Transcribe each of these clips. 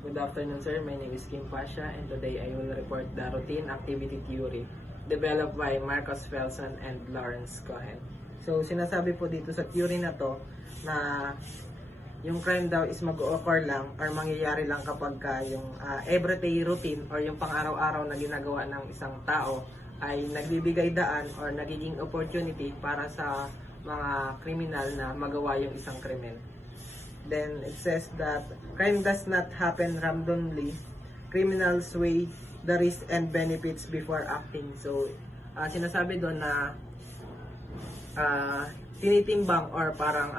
Good afternoon, sir. My name is Kim Pasha, and today I will report the routine activity theory developed by Marcus Felson and Lawrence Cohen. So, sinasabi po dito sa theory na to na yung crime daw is mag-occur lang or mangyayari lang kapag yung everyday routine or yung pang-araw-araw na ginagawa ng isang tao ay nagbibigay daan or nagiging opportunity para sa mga kriminal na magawa yung isang krimen. Then it says that crime does not happen randomly. Criminals weigh the risks and benefits before acting. So, sinasabi doon na tinitimbang or parang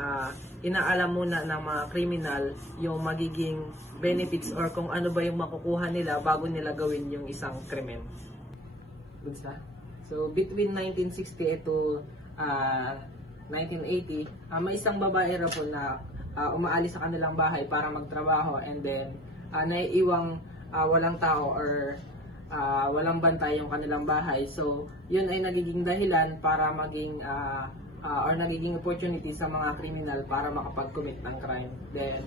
inaalam muna ng mga criminal yung magiging benefits or kung ano ba yung makukuha nila bago nila gawin yung isang krimen. Goods na? So, between 1968 to 1980, may isang babae raw po na umaalis sa kanilang bahay para magtrabaho and then naiiwang walang tao or walang bantay yung kanilang bahay. So, yun ay nagiging dahilan para maging or nagiging opportunity sa mga criminal para makapag-commit ng crime. Then,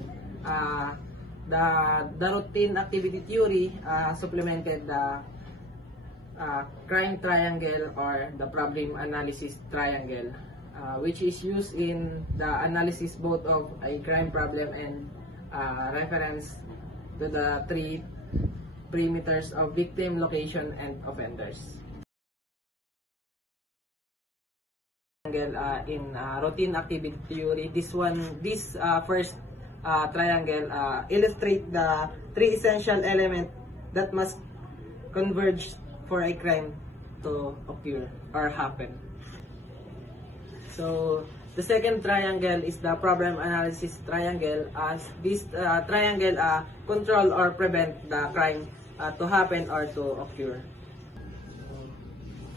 the routine activity theory supplemented the crime triangle or the problem analysis triangle, which is used in the analysis both of a crime problem and reference to the three perimeters of victim, location, and offenders. In routine activity theory, this first triangle illustrate the three essential elements that must converge for a crime to occur or happen. So, the second triangle is the problem analysis triangle, as this triangle control or prevent the crime to happen or to occur.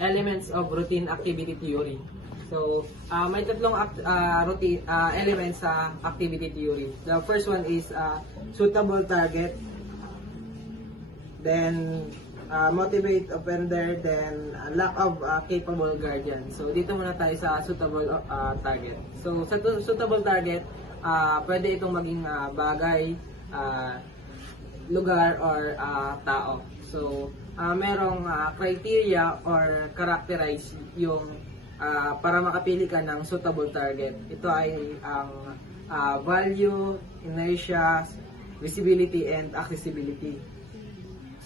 Elements of routine activity theory. So, may tatlong routine elements sa activity theory. The first one is suitable target, then motivate offender, then lack of capable guardian. So, dito muna tayo sa suitable target. So, sa suitable target, pwede itong maging bagay, lugar, or tao. So, merong criteria or characterize yung para makapili ka ng suitable target. Ito ay ang value, inertia, visibility, and accessibility.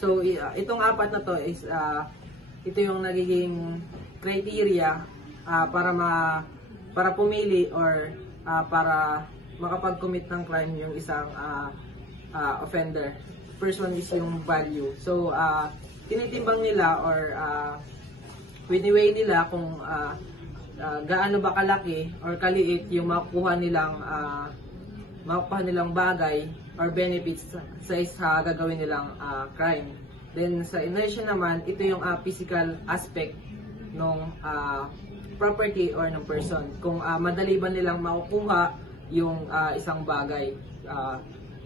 So, itong apat na to is ito yung nagiging criteria para pumili or para makapag-commit ng crime yung isang offender. First one is yung value. So, tinitimbang nila or wini-weigh nila kung gaano ba kalaki or kaliit yung makukuha nilang bagay or benefits sa gagawin nilang crime. Then sa inertia naman, ito yung physical aspect ng property or ng person. Kung madali ba nilang makukuha yung isang bagay.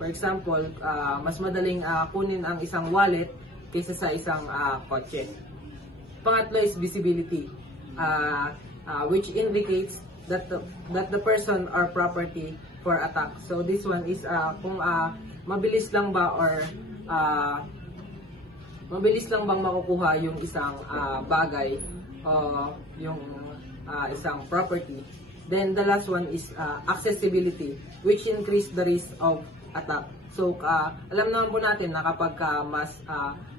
For example, mas madaling kunin ang isang wallet kaysa sa isang kotse. Pangatlo is visibility, which indicates that the person or property for attack. So this one is kung mabilis lang ba or mabilis lang bang makukuha yung isang bagay o yung isang property. Then the last one is accessibility, which increase the risk of attack. So alam naman po natin na kapag mas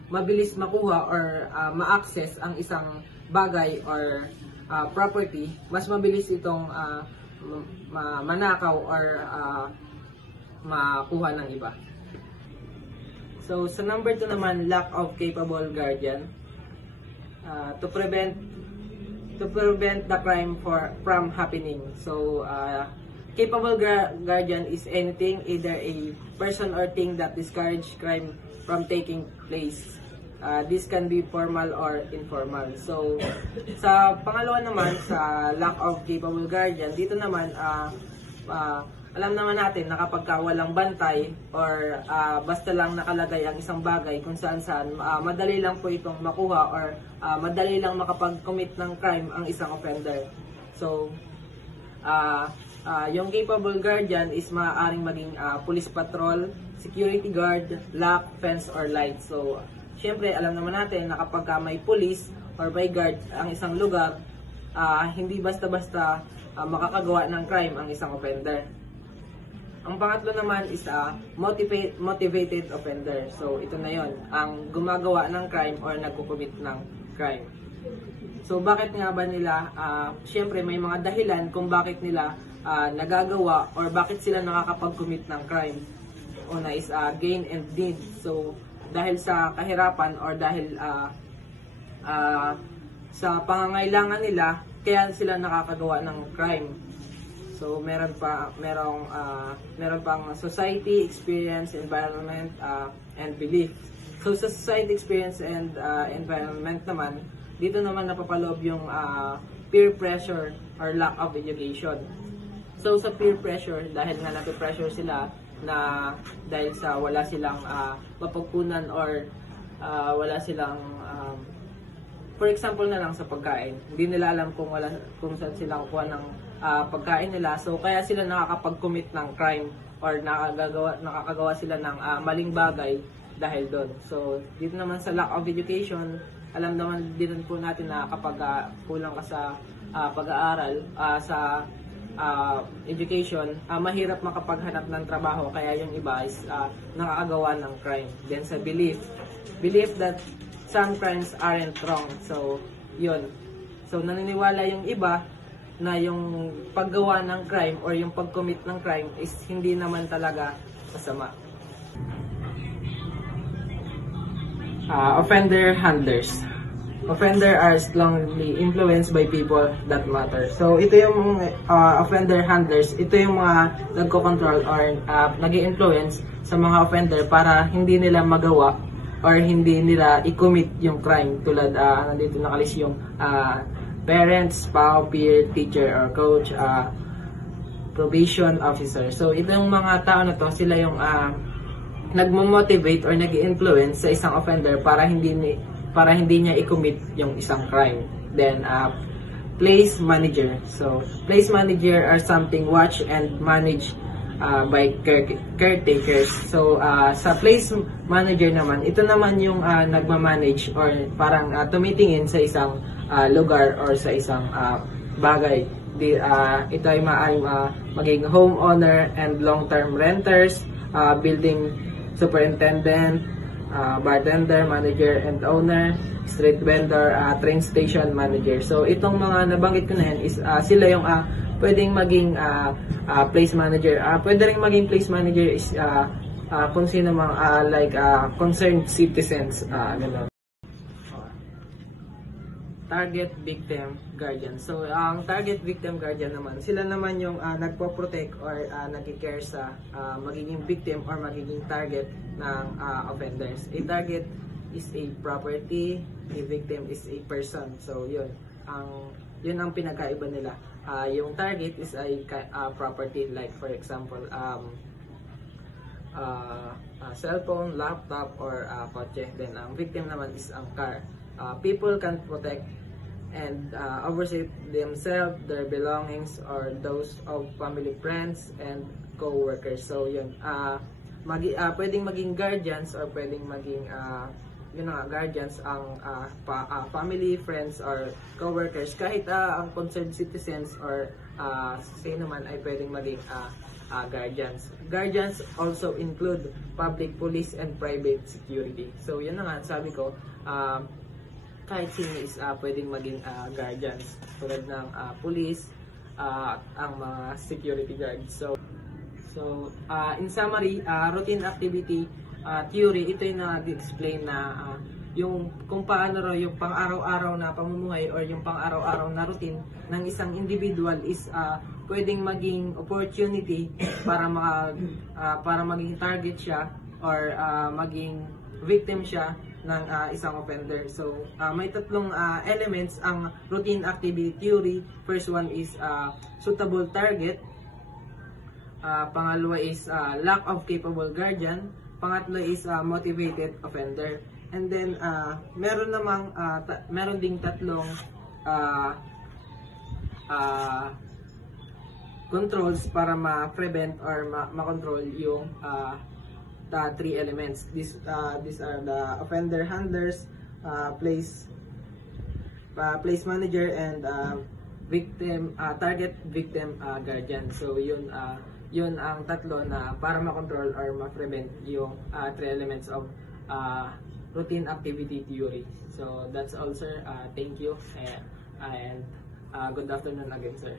mabilis makuha or ma-access ang isang bagay or property, mas mabilis itong manakaw or makuha ng iba. So, sa number 2 naman, lack of capable guardian. To prevent the crime from happening. So, capable guardian is anything, either a person or thing that discourage crime from taking place. This can be formal or informal. So, sa pangalawa naman, sa lack of capable guardian, dito naman, alam naman natin na kapag walang bantay or basta lang nakalagay ang isang bagay kung saan madali lang po itong makuha or madali lang makapag-commit ng crime ang isang offender. So, Yung capable guardian is maaaring maging police patrol, security guard, lock, fence, or light. So, syempre, alam naman natin na kapag may police or by guard ang isang lugar, hindi basta-basta makakagawa ng crime ang isang offender. Ang pangatlo naman is motivated offender. So, ito na yon, ang gumagawa ng crime or nagkukumit ng crime. So, bakit nga ba nila, syempre may mga dahilan kung bakit nila nagagawa or bakit sila nakakapag-commit ng crime. Una is gain and need. So, dahil sa kahirapan or dahil sa pangangailangan nila, kaya sila nakakagawa ng crime. So, meron pang society, experience, environment, and belief. So, sa society, experience, and environment naman, dito naman napapaloob yung peer pressure or lack of education. So, sa peer pressure, dahil nga nape-pressure sila na dahil sa wala silang mapagkunan or wala silang for example na lang sa pagkain. Hindi nila alam kung saan sila kukuha ng pagkain nila. So, kaya sila nakakapag-commit ng crime or nakakagawa sila ng maling bagay dahil doon. So, dito naman sa lack of education, alam naman din po natin na kapag kulang ka sa pag-aaral, sa education, mahirap makapaghanap ng trabaho, kaya yung iba is nakakagawa ng crime. Then sa belief that some crimes aren't wrong. So, yun. So, naniniwala yung iba na yung paggawa ng crime or yung pag-commit ng crime is hindi naman talaga masama. Offender handlers. Offender are strongly influenced by people that matter. So, ito yung offender handlers. Ito yung mga nagko-control or nag-i-influence sa mga offender para hindi nila magawa or hindi nila i-commit yung crime. Tulad, nandito nakalis yung parents, spouse, peer, teacher, or coach, probation officer. So, ito yung mga tao na to, sila yung nagmo-motivate or nag-i-influence sa isang offender para hindi niya i-commit yung isang crime. Then, place manager. So, place manager are something watch and manage by caretakers. So, sa place manager naman, ito naman yung nagmamanage or parang tumitingin sa isang lugar or sa isang bagay. Ito ay maaaring maging homeowner and long-term renters, building superintendent, bartender, manager and owner, street vendor, train station manager. So, itong mga nabanggit ko na yan is sila yung pwedeng maging place manager. Pwede rin maging place manager is kung sino mang like concerned citizens. Ganun. Target victim guardian. So, ang target victim guardian naman, sila naman yung nagpo-protect or nag-care sa magiging victim or magiging target ng offenders. A target is a property, a victim is a person. So, yun ang pinagkaiba nila. Yung target is a property, like for example, cellphone, laptop, or kotse. Then, ang victim naman is ang car. People can protect and oversee themselves, their belongings, or those of family, friends, and co-workers. So, yun. Pwedeng maging guardians or pwedeng maging guardians ang family, friends, or co-workers. Kahit ang concerned citizens or sino man ay pwedeng maging guardians. Guardians also include public police and private security. So, yun na nga, sabi ko, kahit sino is pwedeng maging guardians. Tulad ng police, ang mga security guards. So, in summary, routine activity theory, ito yung nag-explain na yung kung paano yung pang-araw-araw na pamumuhay or yung pang-araw-araw na routine ng isang individual is pwedeng maging opportunity para maging target siya or maging victim siya ng isang offender. So, may tatlong elements ang routine activity theory. First one is suitable target. Pangalawa is lack of capable guardian. Pangatlo is motivated offender. And then, meron ding tatlong controls para ma-prevent or ma-control yung the three elements. These are the offender handlers, place manager, and target victim guardian. So yun ang tatlo na para ma-control or ma-prevent yung three elements of routine activity theory. So that's all, sir. Thank you, and good afternoon again, sir.